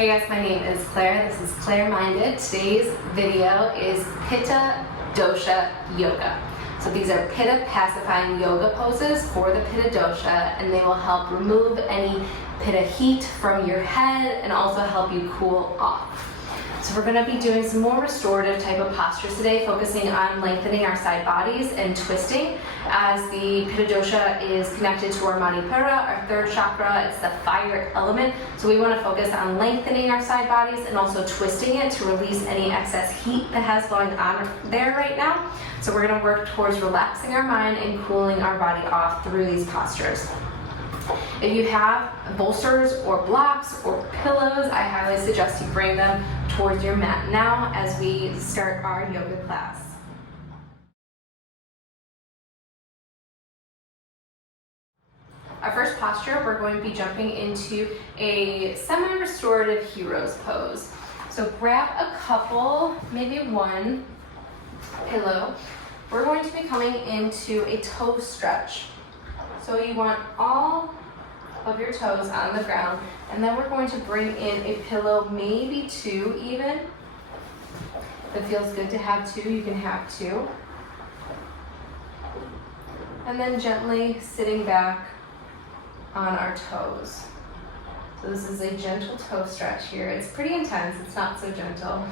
Hey guys, my name is Claire. This is Clare Minded. Today's video is Pitta dosha yoga. So these are Pitta pacifying yoga poses for the Pitta dosha, and they will help remove any Pitta heat from your head and also help you cool off. So we're going to be doing some more restorative type of postures today, focusing on lengthening our side bodies and twisting, as the Pitta dosha is connected to our Manipura, our third chakra. It's the fire element. So we want to focus on lengthening our side bodies and also twisting it to release any excess heat that has going on there right now. So we're going to work towards relaxing our mind and cooling our body off through these postures. If you have bolsters or blocks or pillows, I highly suggest you bring them towards your mat now as we start our yoga class. Our first posture, we're going to be jumping into a semi-restorative hero's pose. So grab a couple, maybe one pillow. We're going to be coming into a toe stretch. So you want all of your toes on the ground, and then we're going to bring in a pillow, maybe two even. If it feels good to have two, you can have two. And then gently sitting back on our toes. So this is a gentle toe stretch here. It's pretty intense, it's not so gentle.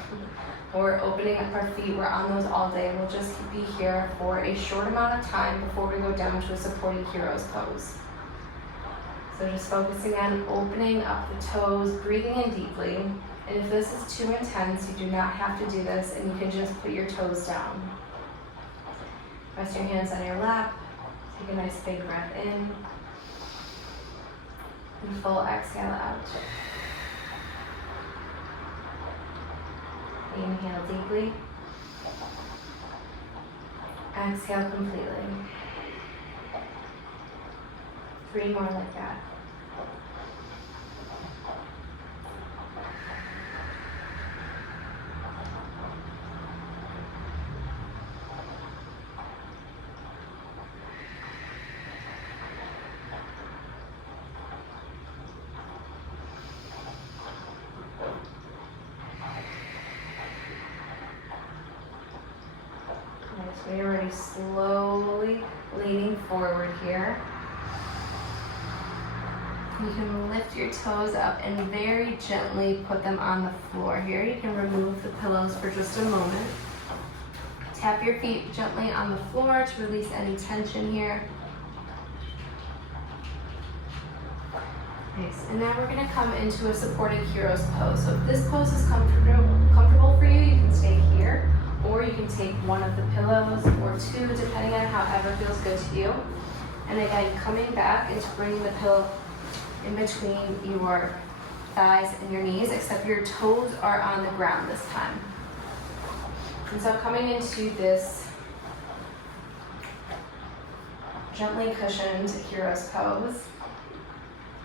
We're opening up our feet, we're on those all day. We'll just be here for a short amount of time before we go down to a supported hero's pose. So just focusing on opening up the toes, breathing in deeply. And if this is too intense, you do not have to do this, and you can just put your toes down. Rest your hands on your lap. Take a nice big breath in. And full exhale out. Inhale deeply. Exhale completely. 3 more like that. So you're already slowly leaning forward here. You can lift your toes up and very gently put them on the floor here. You can remove the pillows for just a moment. Tap your feet gently on the floor to release any tension here. Nice. And now we're going to come into a supported hero's pose. So if this pose is comfortable for you, you can stay here, or you can take one of the pillows or two, depending on however feels good to you. And again, coming back into bringing the pillow in between your thighs and your knees, except your toes are on the ground this time. And so coming into this gently cushioned hero's pose,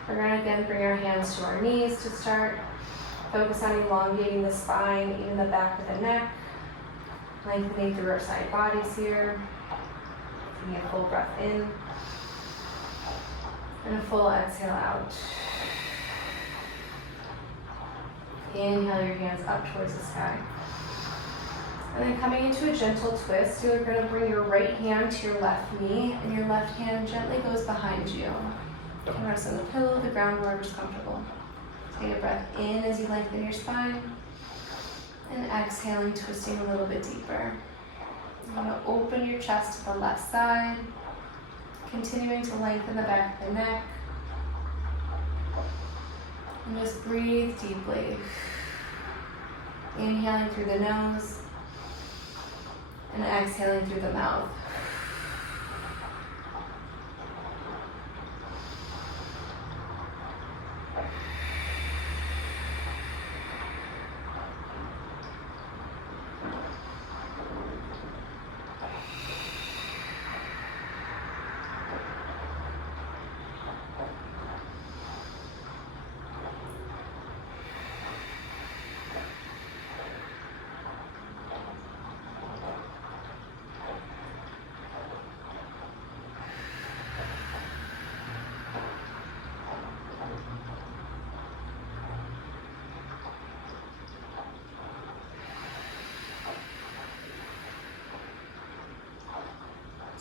we're going to again bring our hands to our knees to start. Focus on elongating the spine, even the back of the neck, lengthening through our side bodies here. Taking a full breath in. And a full exhale out. Inhale your hands up towards the sky. And then coming into a gentle twist, you're going to bring your right hand to your left knee, and your left hand gently goes behind you. You can rest on the pillow, the ground, wherever's comfortable. Take a breath in as you lengthen your spine. And exhaling, twisting a little bit deeper. You want to open your chest to the left side. Continuing to lengthen the back of the neck. And just breathe deeply. Inhaling through the nose and exhaling through the mouth.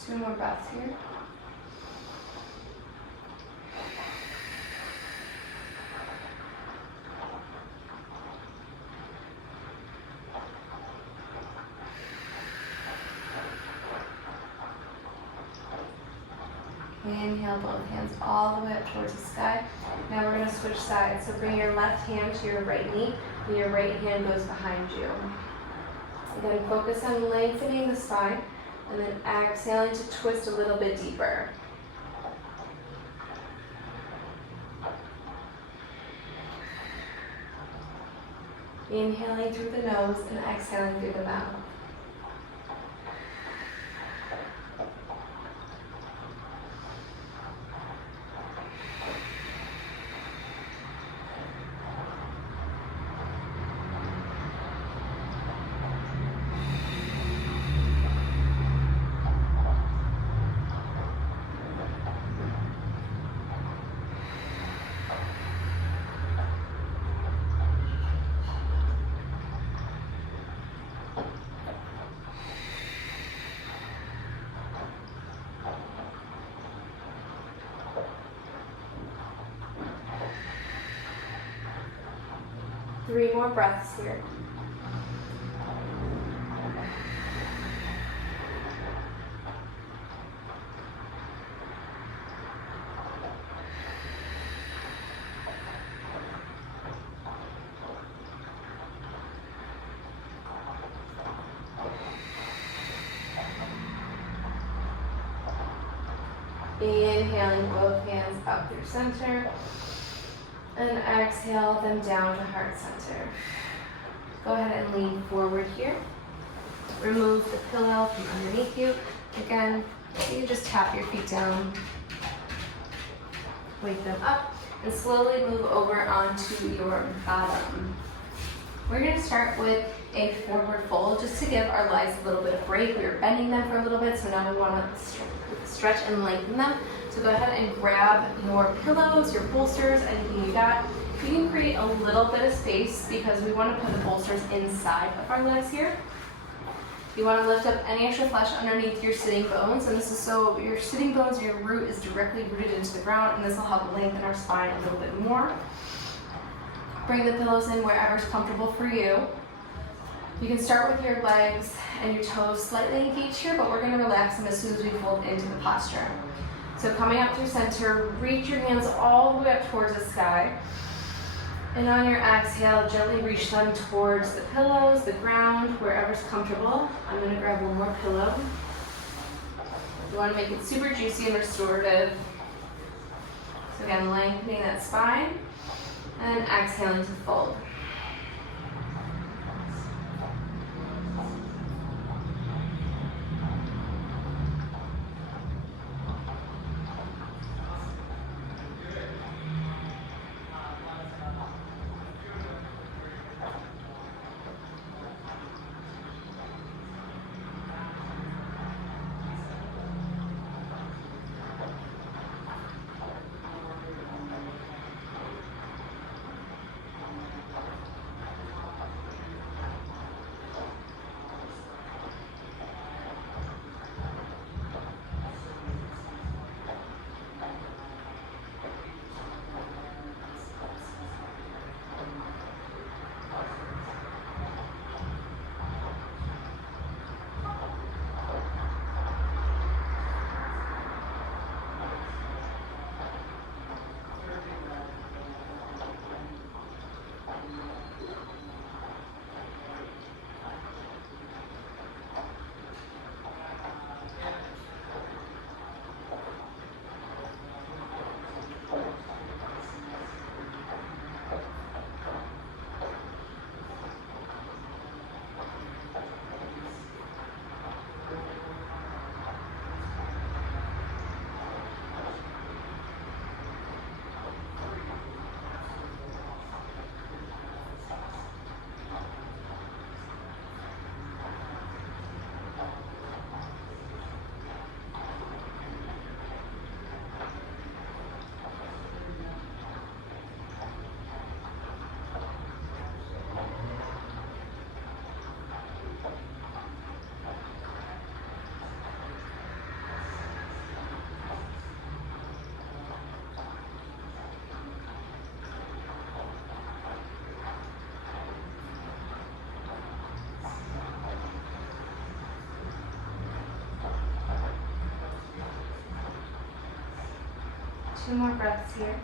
2 more breaths here. Inhale both hands all the way up towards the sky. Now we're going to switch sides. So bring your left hand to your right knee and your right hand goes behind you. Again, focus on lengthening the spine and then exhaling to twist a little bit deeper. Inhaling through the nose and exhaling through the mouth. Three more breaths here. Inhaling both hands up through center. And exhale them down to heart center. Go ahead and lean forward here. Remove the pillow from underneath you. Again, you can just tap your feet down. Wake them up and slowly move over onto your bottom. We're going to start with a forward fold just to give our legs a little bit of break. We were bending them for a little bit, so now we want to stretch and lengthen them. So go ahead and grab your pillows, your bolsters, anything you got. You can create a little bit of space because we want to put the bolsters inside of our legs here. You want to lift up any extra flesh underneath your sitting bones, and this is so your sitting bones, your root is directly rooted into the ground, and this will help lengthen our spine a little bit more. Bring the pillows in wherever's comfortable for you. You can start with your legs and your toes slightly engaged here, but we're going to relax them as soon as we fold into the posture. So coming up through center, reach your hands all the way up towards the sky. And on your exhale, gently reach them towards the pillows, the ground, wherever's comfortable. I'm going to grab one more pillow. You want to make it super juicy and restorative. So again, lengthening that spine and exhaling to fold. 2 more breaths here.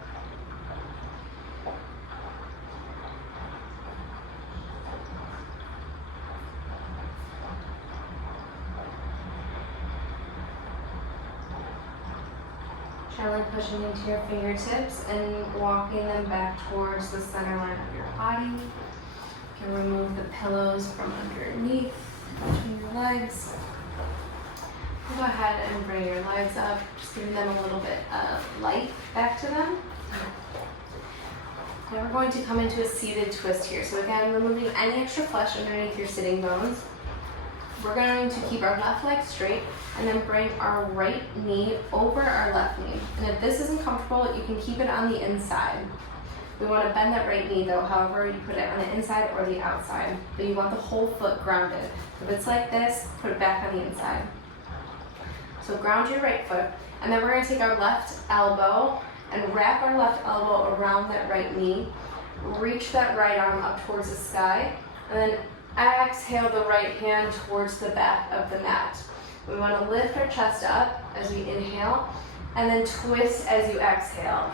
Gently pushing into your fingertips and walking them back towards the center line of your body. You can remove the pillows from underneath, between your legs. Go ahead and bring your legs up, just giving them a little bit of light back to them. Now we're going to come into a seated twist here. So again, removing any extra flesh underneath your sitting bones. We're going to keep our left leg straight and then bring our right knee over our left knee. And if this isn't comfortable, you can keep it on the inside. We want to bend that right knee though, however you put it on the inside or the outside. But you want the whole foot grounded. If it's like this, put it back on the inside. So ground your right foot, and then we're going to take our left elbow and wrap our left elbow around that right knee. Reach that right arm up towards the sky, and then exhale the right hand towards the back of the mat. We want to lift our chest up as we inhale, and then twist as you exhale.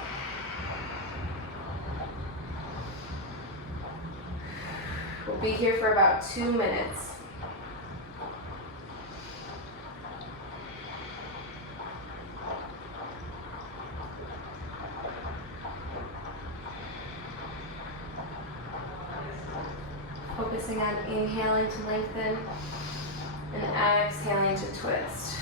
We'll be here for about 2 minutes. Focusing on inhaling to lengthen and exhaling to twist.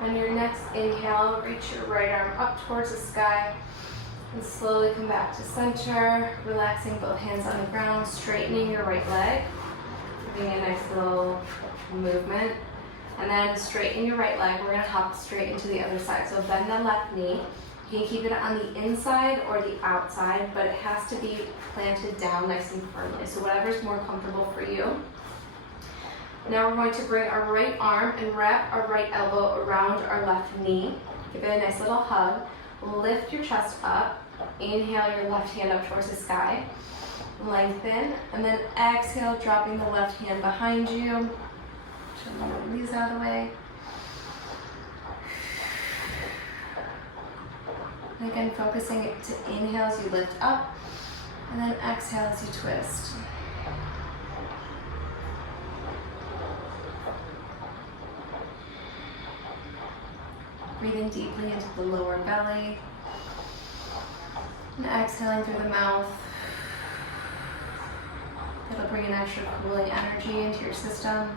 On your next inhale, reach your right arm up towards the sky and slowly come back to center, relaxing both hands on the ground, straightening your right leg, giving a nice little movement. And then straighten your right leg. We're going to hop straight into the other side. So bend the left knee. You can keep it on the inside or the outside, but it has to be planted down nice and firmly. So whatever's more comfortable for you. Now we're going to bring our right arm and wrap our right elbow around our left knee. Give it a nice little hug. Lift your chest up. Inhale your left hand up towards the sky. Lengthen. And then exhale, dropping the left hand behind you. Move these out of the way. And again, focusing it to inhale as you lift up. And then exhale as you twist. Breathing deeply into the lower belly. And exhaling through the mouth. It'll bring an extra cooling energy into your system.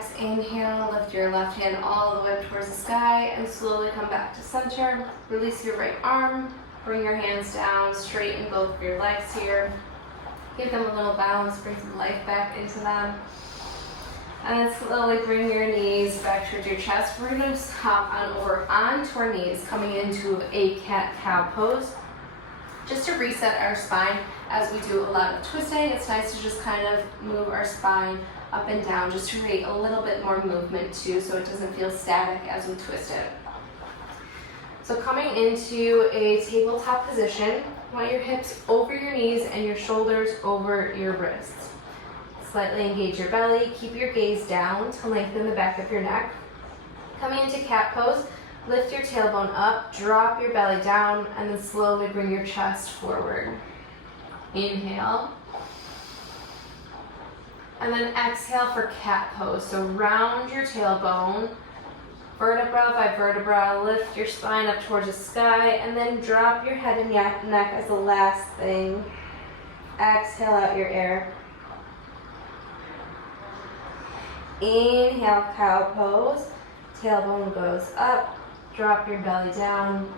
next inhale, lift your left hand all the way up towards the sky and slowly come back to center. Release your right arm, bring your hands down, straighten both of your legs here. Give them a little bounce, bring some life back into them. And then slowly bring your knees back towards your chest. We're going to hop on over onto our knees, coming into a cat-cow pose. Just to reset our spine, as we do a lot of twisting, it's nice to just kind of move our spine up and down, just to create a little bit more movement too, so it doesn't feel static as we twist it. So coming into a tabletop position, you want your hips over your knees and your shoulders over your wrists. Slightly engage your belly, keep your gaze down to lengthen the back of your neck. Coming into cat pose, lift your tailbone up, drop your belly down, and then slowly bring your chest forward. Inhale. And then exhale for cat pose. So round your tailbone, vertebra by vertebra, lift your spine up towards the sky, and then drop your head and neck as the last thing. Exhale out your air. Inhale, cow pose. Tailbone goes up, drop your belly down,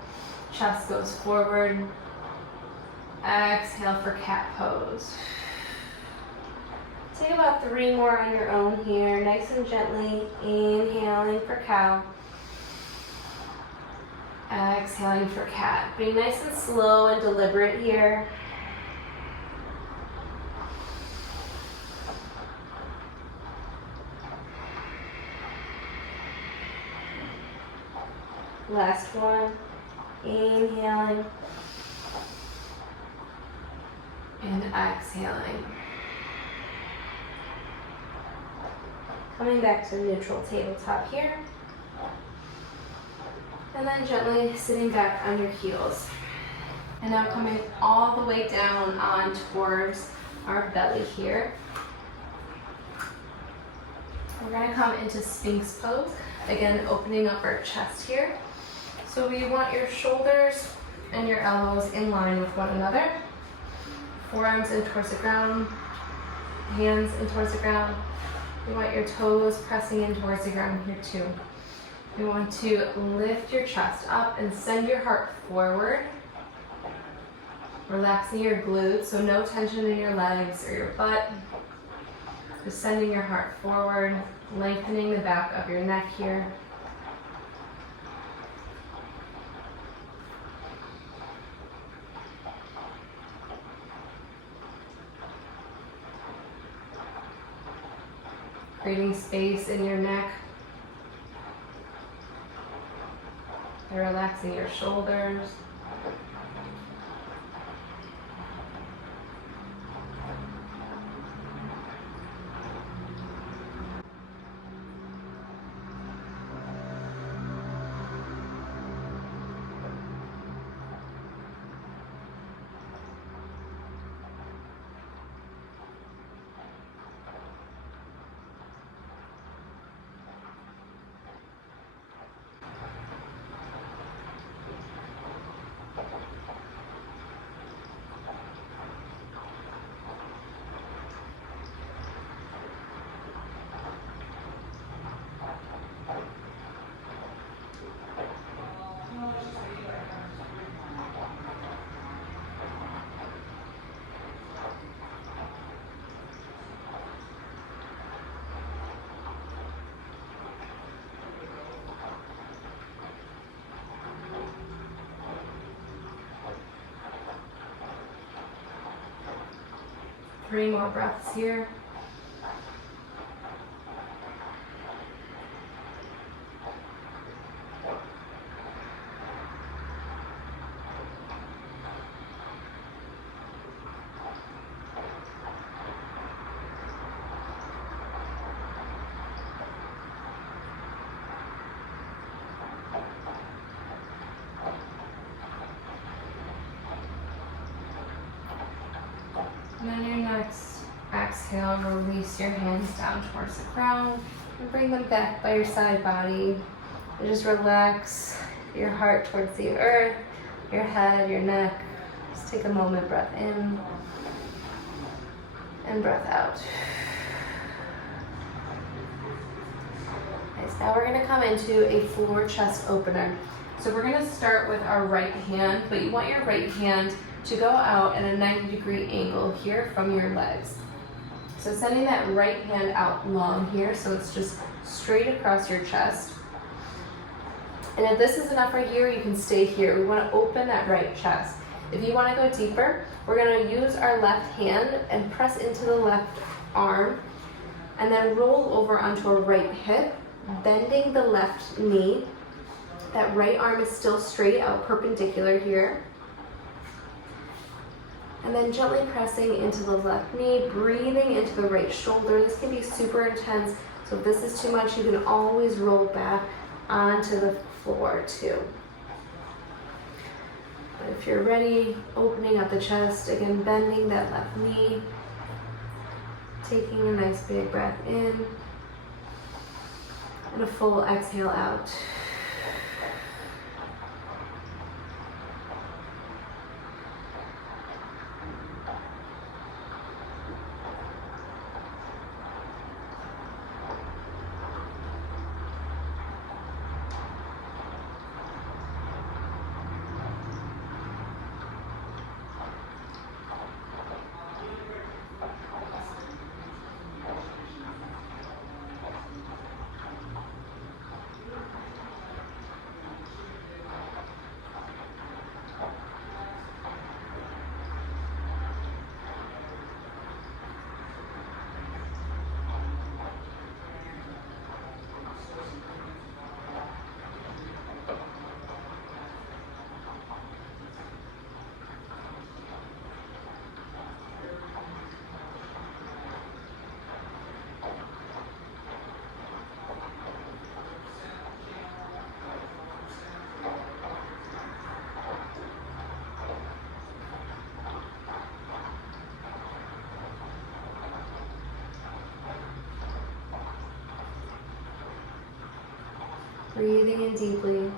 chest goes forward. Exhale for cat pose. Take about 3 more on your own here, nice and gently. Inhaling for cow. Exhaling for cat. Be nice and slow and deliberate here. Last one. Inhaling and exhaling. Coming back to neutral tabletop here. And then gently sitting back on your heels. And now coming all the way down on towards our belly here. We're going to come into Sphinx pose. Again, opening up our chest here. So we want your shoulders and your elbows in line with one another. Forearms in towards the ground, hands in towards the ground. We want your toes pressing in towards the ground here too. We want to lift your chest up and send your heart forward. Relaxing your glutes, so no tension in your legs or your butt. Just sending your heart forward, lengthening the back of your neck here. Creating space in your neck. And relaxing your shoulders. Three more breaths here. And on your next exhale, release your hands down towards the ground and bring them back by your side body. And just relax your heart towards the earth, your head, your neck. Just take a moment, breath in and breath out. Now we're gonna come into a floor chest opener. So we're gonna start with our right hand, but you want your right hand to go out at a 90-degree angle here from your legs. So sending that right hand out long here, so it's just straight across your chest. And if this is enough right here, you can stay here. We want to open that right chest. If you want to go deeper, we're going to use our left hand and press into the left arm and then roll over onto our right hip, bending the left knee. That right arm is still straight out perpendicular here. And then gently pressing into the left knee, breathing into the right shoulder. This can be super intense, so if this is too much, you can always roll back onto the floor too. But if you're ready, opening up the chest, again, bending that left knee, taking a nice big breath in, and a full exhale out. Breathing in deeply. And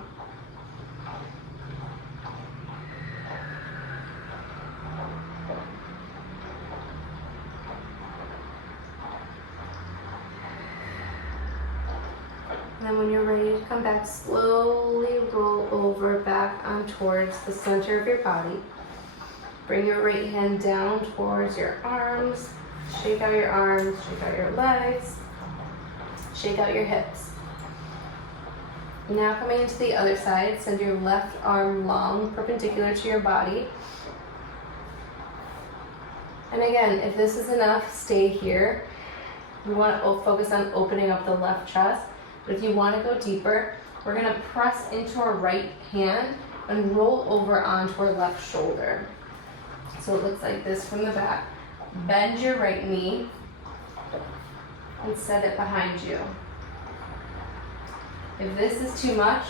then when you're ready to come back, slowly roll over back on towards the center of your body. Bring your right hand down towards your arms. Shake out your arms, shake out your legs, shake out your hips. Now coming into the other side, send your left arm long, perpendicular to your body. And again, if this is enough, stay here. We want to focus on opening up the left chest. But if you want to go deeper, we're going to press into our right hand and roll over onto our left shoulder. So it looks like this from the back. Bend your right knee and set it behind you. If this is too much,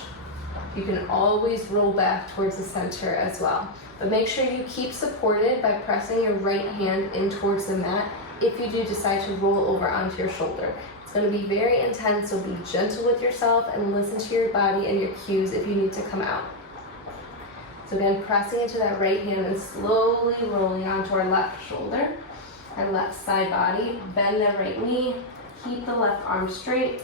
you can always roll back towards the center as well. But make sure you keep supported by pressing your right hand in towards the mat if you do decide to roll over onto your shoulder. It's going to be very intense, so be gentle with yourself and listen to your body and your cues if you need to come out. So again, pressing into that right hand and slowly rolling onto our left shoulder, our left side body. Bend that right knee, keep the left arm straight.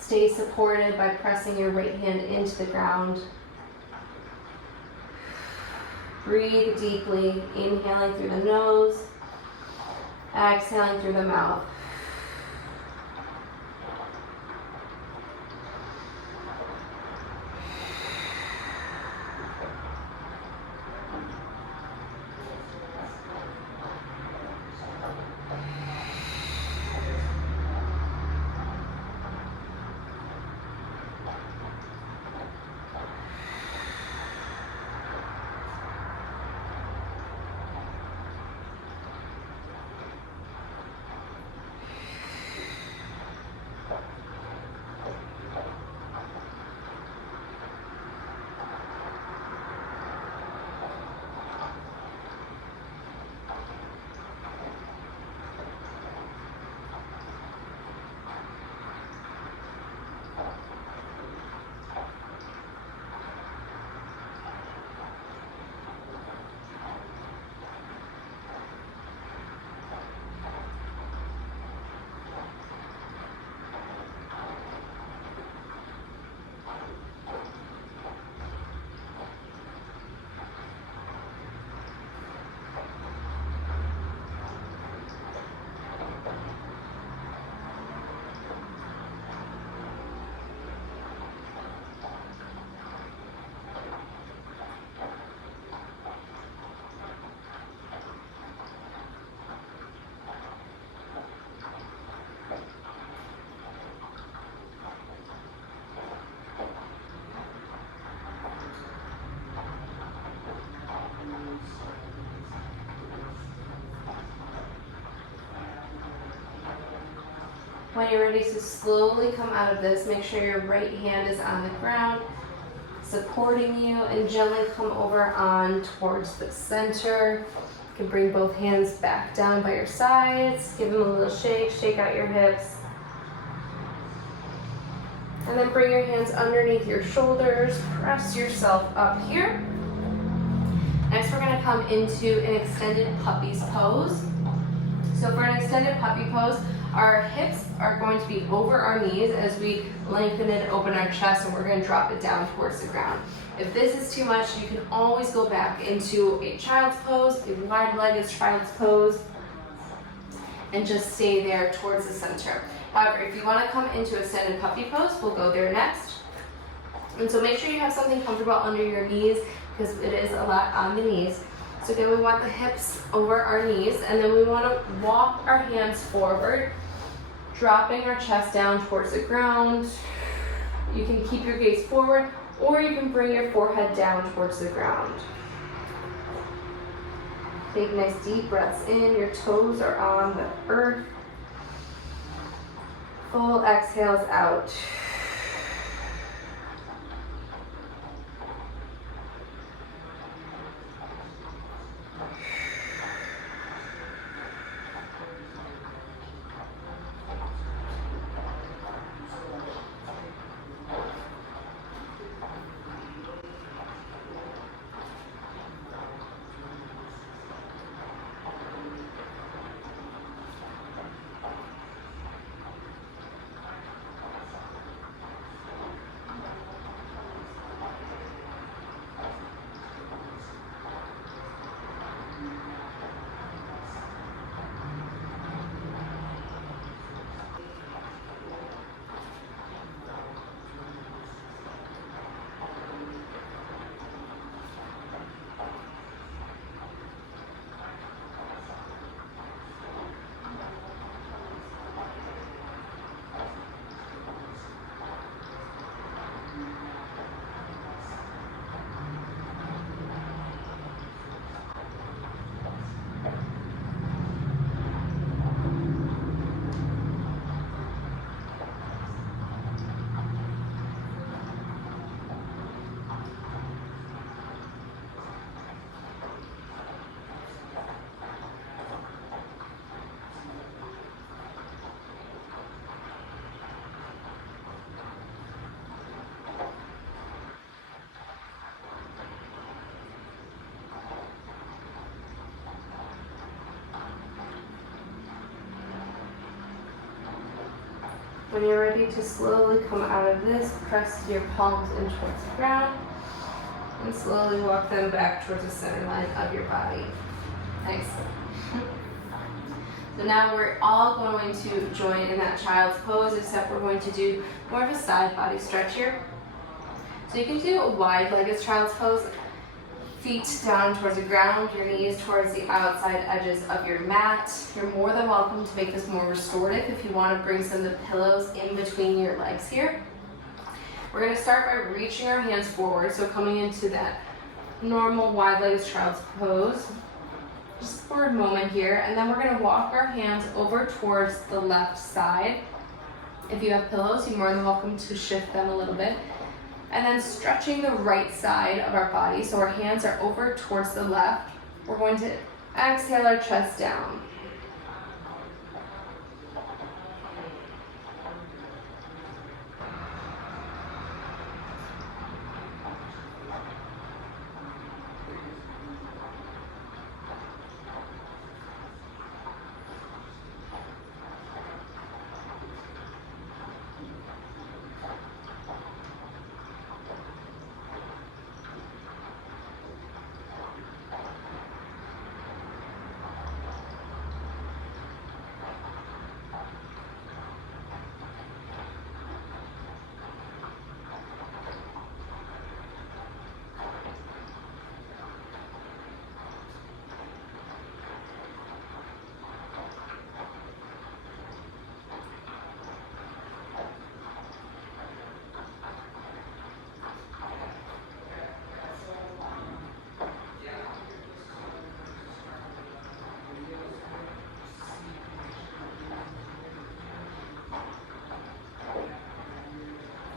Stay supported by pressing your right hand into the ground. Breathe deeply, inhaling through the nose, exhaling through the mouth. when you're ready to slowly come out of this, make sure your right hand is on the ground, supporting you, and gently come over on towards the center. You can bring both hands back down by your sides, give them a little shake, shake out your hips. And then bring your hands underneath your shoulders, press yourself up here. Next, we're gonna come into an extended puppy's pose. So for an extended puppy pose, our hips are going to be over our knees as we lengthen and open our chest, and we're gonna drop it down towards the ground. If this is too much, you can always go back into a child's pose, a wide-legged child's pose, and just stay there towards the center. However, if you want to come into extended puppy pose, we'll go there next. And so make sure you have something comfortable under your knees because it is a lot on the knees. So again, we want the hips over our knees, and then we want to walk our hands forward, dropping our chest down towards the ground. You can keep your gaze forward, or you can bring your forehead down towards the ground. Take nice deep breaths in, your toes are on the earth. Full exhales out. When you're ready to slowly come out of this, press your palms in towards the ground and slowly walk them back towards the center line of your body. Nice. So now we're all going to join in that child's pose, except we're going to do more of a side body stretch here. So you can do a wide-legged child's pose, feet down towards the ground, your knees towards the outside edges of your mat. You're more than welcome to make this more restorative if you want to bring some of the pillows in between your legs here. We're going to start by reaching our hands forward, so coming into that normal wide-legged child's pose, just for a moment here, and then we're going to walk our hands over towards the left side. If you have pillows, you're more than welcome to shift them a little bit. And then stretching the right side of our body, so our hands are over towards the left. We're going to exhale our chest down.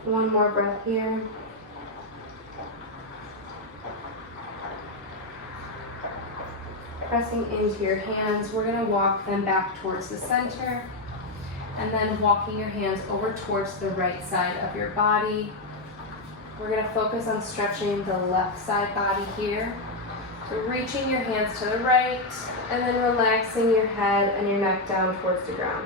One more breath here. Pressing into your hands, we're going to walk them back towards the center, and then walking your hands over towards the right side of your body. We're going to focus on stretching the left side body here. So reaching your hands to the right, and then relaxing your head and your neck down towards the ground.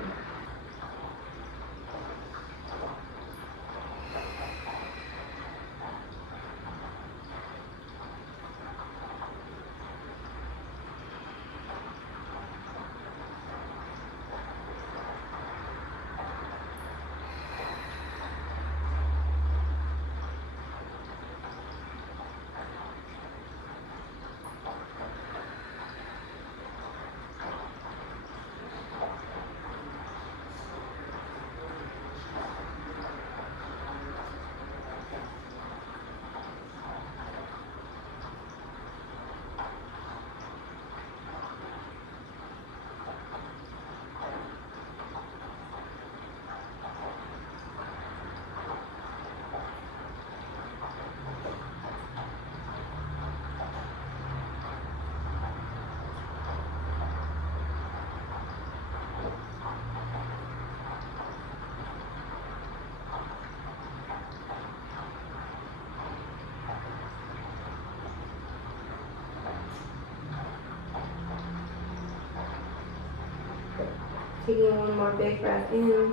Taking one more big breath in,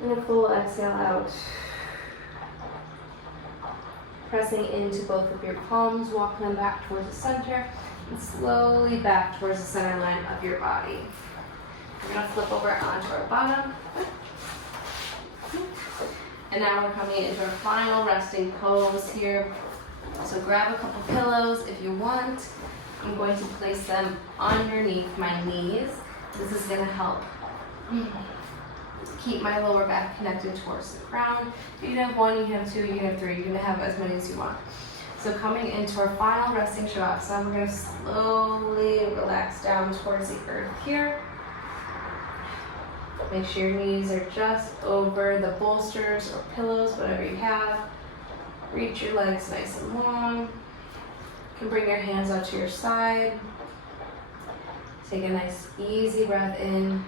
and a full exhale out. Pressing into both of your palms, walking them back towards the center, and slowly back towards the center line of your body. We're going to flip over onto our bottom. And now we're coming into our final resting pose here. So grab a couple pillows if you want. I'm going to place them underneath my knees. This is going to help keep my lower back connected towards the ground. If you can have one, you can have two, you can have three. You can have as many as you want. So coming into our final resting shavasana, we're going to slowly relax down towards the earth here. Make sure your knees are just over the bolsters or pillows, whatever you have. Reach your legs nice and long. You can bring your hands out to your side. Take a nice easy breath in.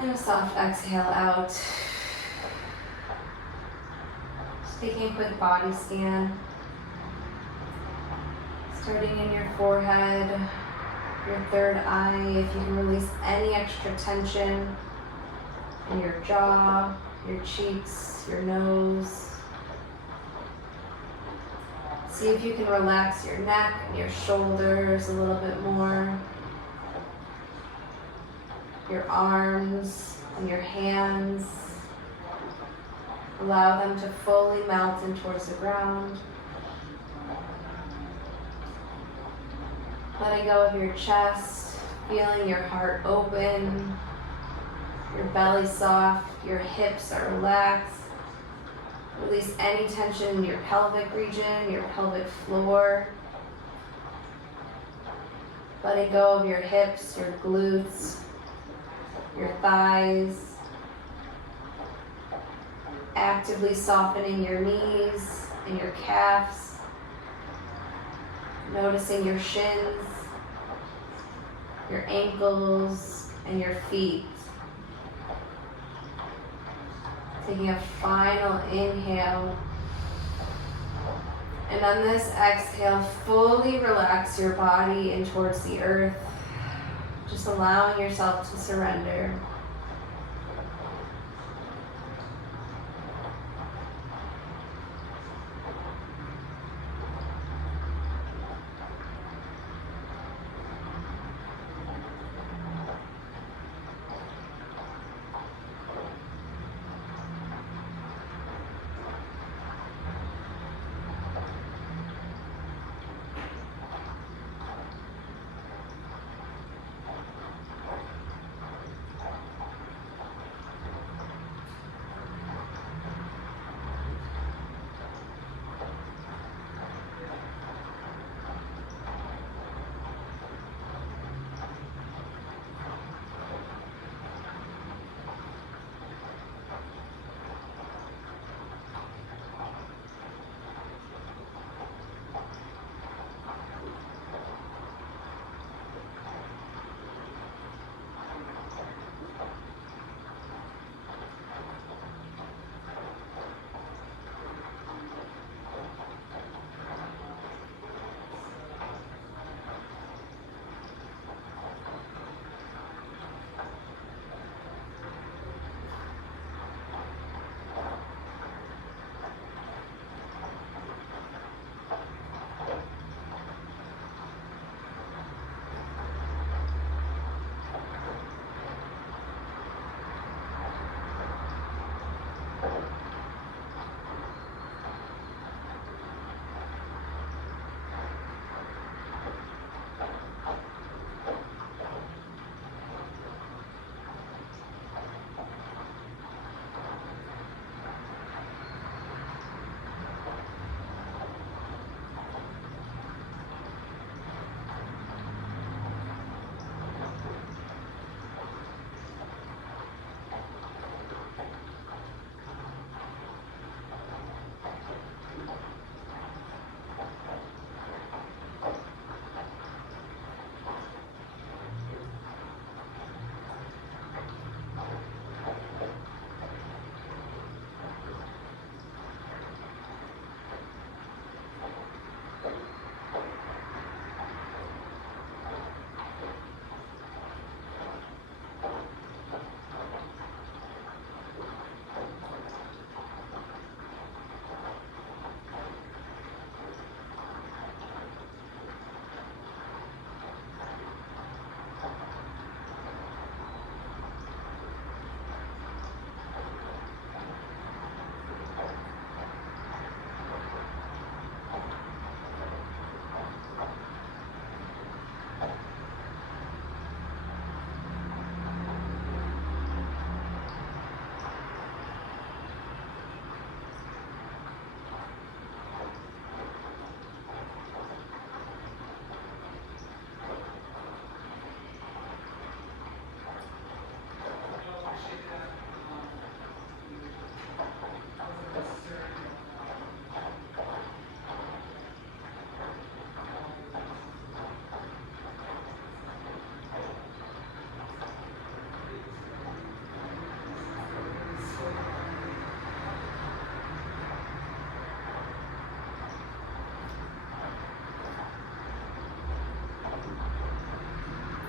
And a soft exhale out. Just taking a quick body scan. Starting in your forehead, your third eye, if you can release any extra tension in your jaw, your cheeks, your nose. See if you can relax your neck and your shoulders a little bit more. Your arms and your hands. Allow them to fully melt in towards the ground. Letting go of your chest, feeling your heart open, your belly soft, your hips are relaxed. Release any tension in your pelvic region, your pelvic floor. Letting go of your hips, your glutes, your thighs. Actively softening your knees and your calves. Noticing your shins, your ankles, and your feet. Taking a final inhale. And on this exhale, fully relax your body in towards the earth. Just allowing yourself to surrender.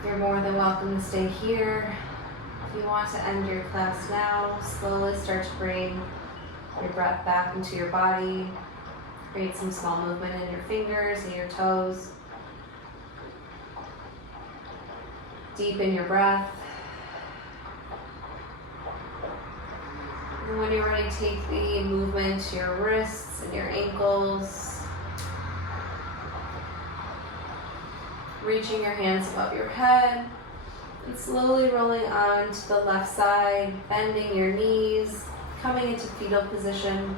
You're more than welcome to stay here. If you want to end your class now, slowly start to bring your breath back into your body. Create some small movement in your fingers and your toes. Deepen your breath. And when you're ready, take the movement to your wrists and your ankles. Reaching your hands above your head and slowly rolling on to the left side, bending your knees, coming into fetal position.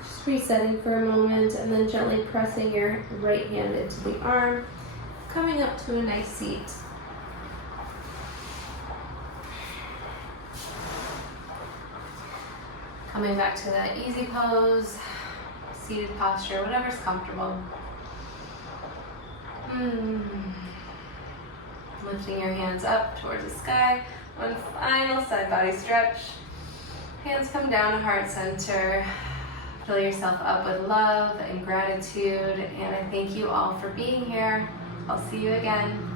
Just resetting for a moment and then gently pressing your right hand into the arm, coming up to a nice seat. Coming back to that easy pose, seated posture, whatever's comfortable. Lifting your hands up towards the sky. One final side body stretch. Hands come down to heart center. Fill yourself up with love and gratitude. And I thank you all for being here. I'll see you again.